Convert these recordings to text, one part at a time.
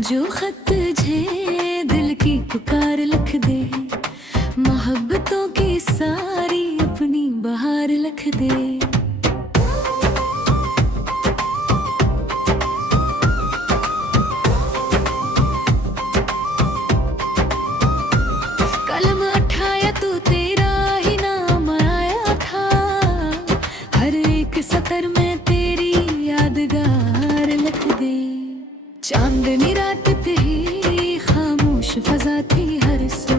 जो खत तुझे दिल की पुकार लिख दे, मोहब्बतों की सारी अपनी बहार लिख दे। कलम उठाया तो तेरा ही नाम आया था, हर एक सतर में तेरी यादगार लिख दे। चांदनी रात थी, खामोश फजा थी हर सू,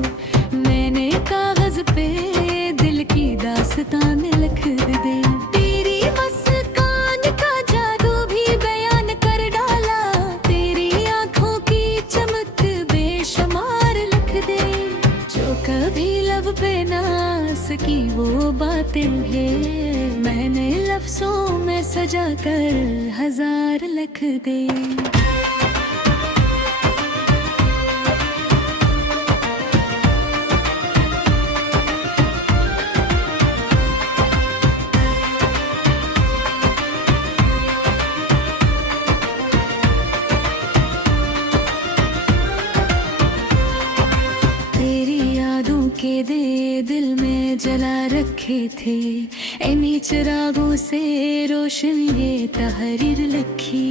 मैंने कागज पे दिल की दास्तान लिख दे। तेरी मुस्कान का जादू भी बयान कर डाला, तेरी आंखों की चमक बेशुमार लिख दे। जो कभी लब पे ना सकी वो बातें हैं, मैंने लफ्जों में सजा कर हजार लिख दे। के दे दिल में जला रखे थे, इन्हीं चिरागों से रोशन ये तहरीर लिखी।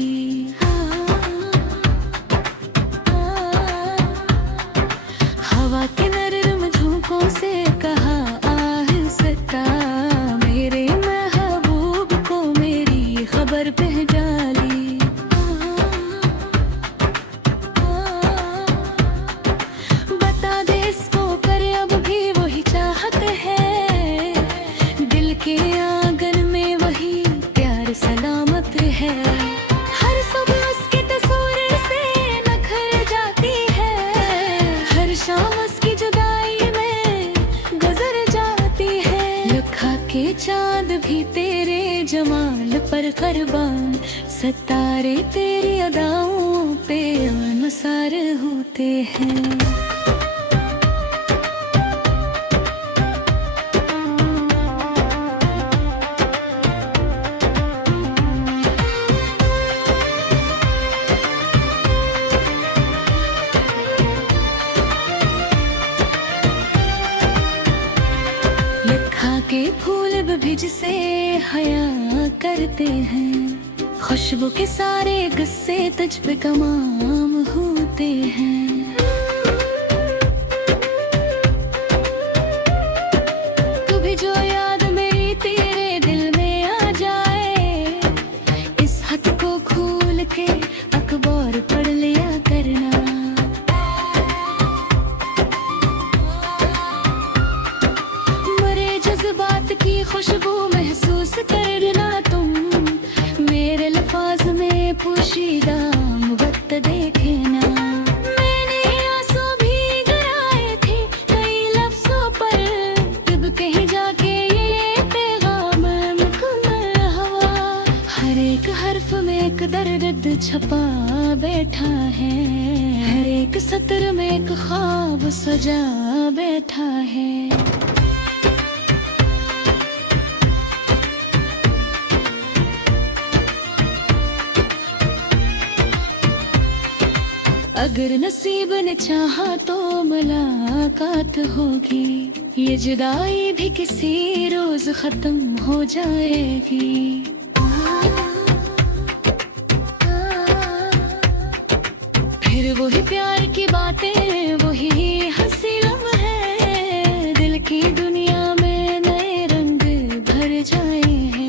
हवा के नरम झोंकों से कहा आहिस्ता, मेरे महबूब को मेरी खबर पहुंचा डाली। बता दे इसको करे अब भी वही चाहत है, दिल के आंगन में वही प्यार सलामत है। हर सुबह उसके तस्वीर से नखर जाती है, हर शाम उसकी जुदाई में गुजर जाती है। लखा के चांद भी तेरे जमाल पर कुर्बान, सितारे तेरी अदाओं पे अनुसार होते हैं। के फूल भी जिसे हया करते हैं, खुशबू के सारे गुस्से तुझ पे कमाम होते हैं। कभी जो याद मेरी तेरे दिल में आ जाए, इस खत को खोल के अखबार पढ़ लिया करना। बात की खुशबू महसूस करना तुम, मेरे लफ्ज में पोशीदा मुहब्बत देखना। मैंने आंसू भी गिराए थे कई लफ्जों पर, तब कहीं जाके ये पैगाम मुकम्मल हुआ। हर एक हर्फ में एक दर्द छपा बैठा है, हर एक सत्र में एक ख्वाब सजा बैठा है। अगर नसीब ने चाहा तो मुलाकात होगी, ये जुदाई भी किसी रोज खत्म हो जाएगी। फिर वही प्यार की बातें, वही हंसी लम्हे, दिल की दुनिया में नए रंग भर जाए हैं।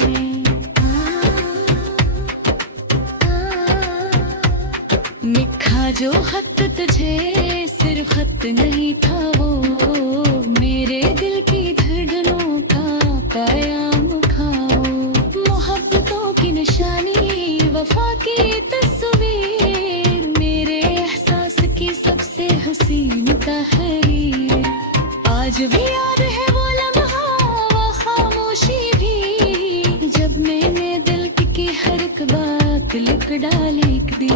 लिखा जो खत तुझे सिर्फ खत नहीं था, वो मेरे दिल की धड़कनों का कयाम खाओ। मोहब्बतों की निशानी, वफा की तस्वीर, मेरे एहसास की सबसे हसीन तहरीर। आज भी याद है वो लम्हा, वो खामोशी भी, जब मैंने दिल की हर एक बात लिख डाली दी।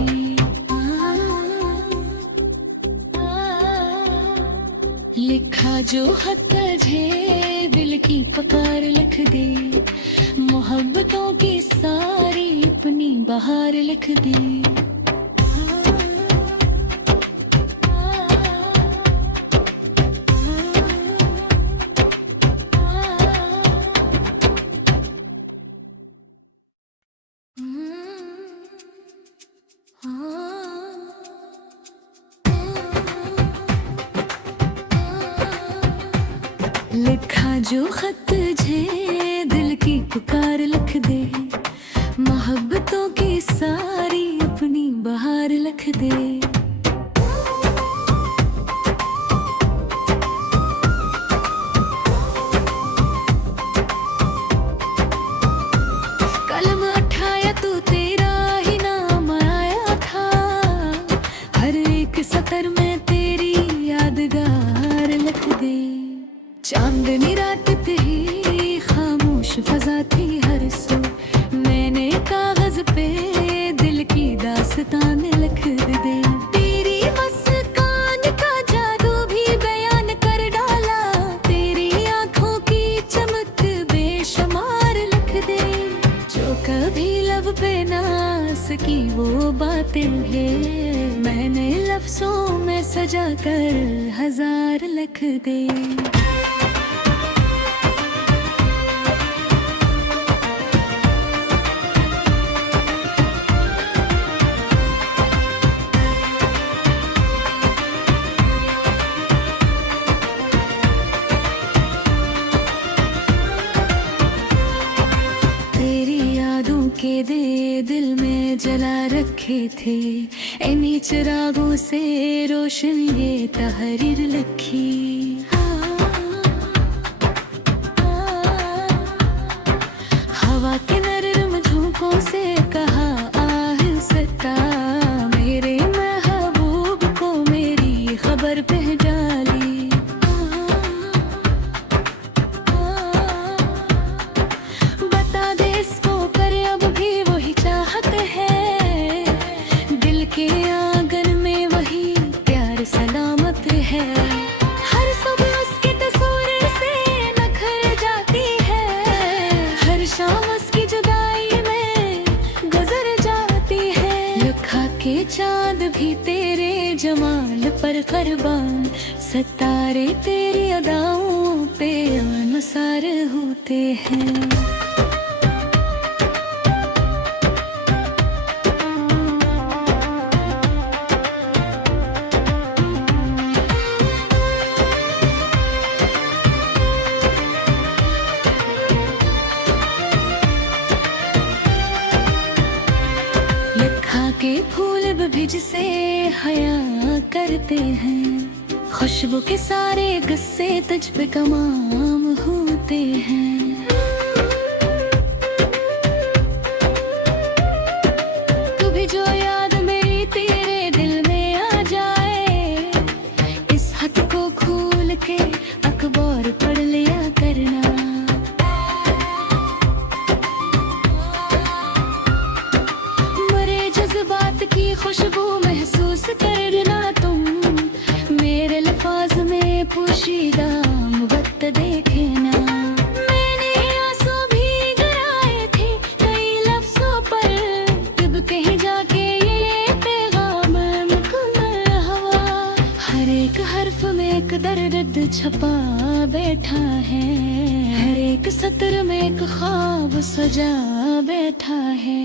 लिखा जो खत तुझे दिल की पुकार लिख दे, मोहब्बतों की सारी अपनी बहार लिख दे। लिखा जो खत तुझे दिल की पुकार लिख दे, मोहब्बतों की सारी अपनी बहार लिख दे। कलम उठाया तू तेरा ही नाम आया था, हर एक सतर में तेरी यादगार लिख दे। चांदनी रात थी खामोश फजा थी हर सो, मैंने कागज पे दिल की दास्तान लिख दे। तेरी मुस्कान का जादू भी बयान कर डाला, तेरी आंखों की चमक बेशुमार लिख दे। जो कभी लब पे ना सकी वो बातें है, मैंने लफ्जों में सजा कर हजार लिख दे। के दे दिल में जला रखे थे, इन्हीं चिरागों से रोशन ये तहरीर लिखी। हवा के नरम झोंकों से कहा आहिस्ता, मेरे महबूब को मेरी खबर पे डाली। बता दे इसको के आंगन में वही प्यार सलामत है, हर सुबह उसके तस्वीर से नखर जाती है, हर शाम उसकी जुदाई में गुजर जाती है। लखा के चांद भी तेरे जमाल पर कुर्बान, सितारे तेरी अदाओं पे अनुसार होते हैं। के फूल भिज से हया करते हैं, खुशबू के सारे गुस्से तुझ पे कमाम होते हैं। तू भी जो याद मेरी तेरे दिल में आ जाए, इस खत को खोल के अखबार पढ़ लिया करना। बात की खुशबू महसूस करना तुम, मेरे लफ्ज में पोशीदा मुबत्त देखना। मैंने आंसू भी गिराए थे कई लफ्जों पर, तब कहीं जाके ये पैगाम मुकम्मल हुआ। हर एक हर्फ में एक दर्द छपा बैठा है, हर एक सत्र में एक ख्वाब सजा बैठा है।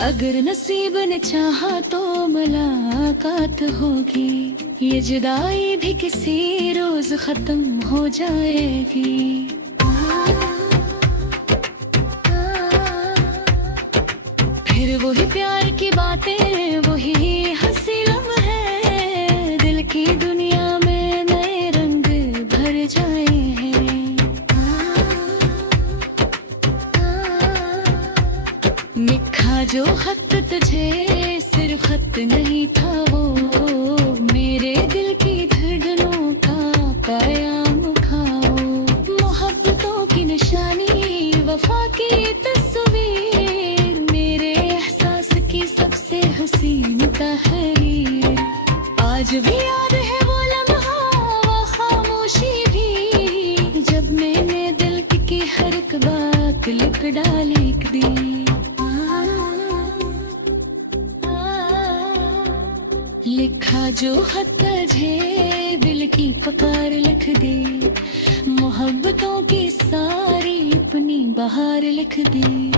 अगर नसीब ने चाहा तो मुलाकात होगी, ये जुदाई भी किसी रोज खत्म हो जाएगी। फिर वही प्यार की बातें, वही हंसी लम्हे, दिल की दुनिया में नए रंग भर जाए हैं। लिखा जो खत तुझे सिर्फ खत नहीं था वो, मेरे दिल की धड़कनों का पैगाम खाओ। मोहब्बतों की निशानी, वफा की तस्वीर, मेरे एहसास की सबसे हसीन तहरीर। आज भी याद है वो लम्हा, वो खामोशी भी, जब मैंने दिल की हर एक बात लिख डाली दी। लिखा जो खत तुझे दिल की पुकार लिख दे, मोहब्बतों की सारी अपनी बहार लिख दी।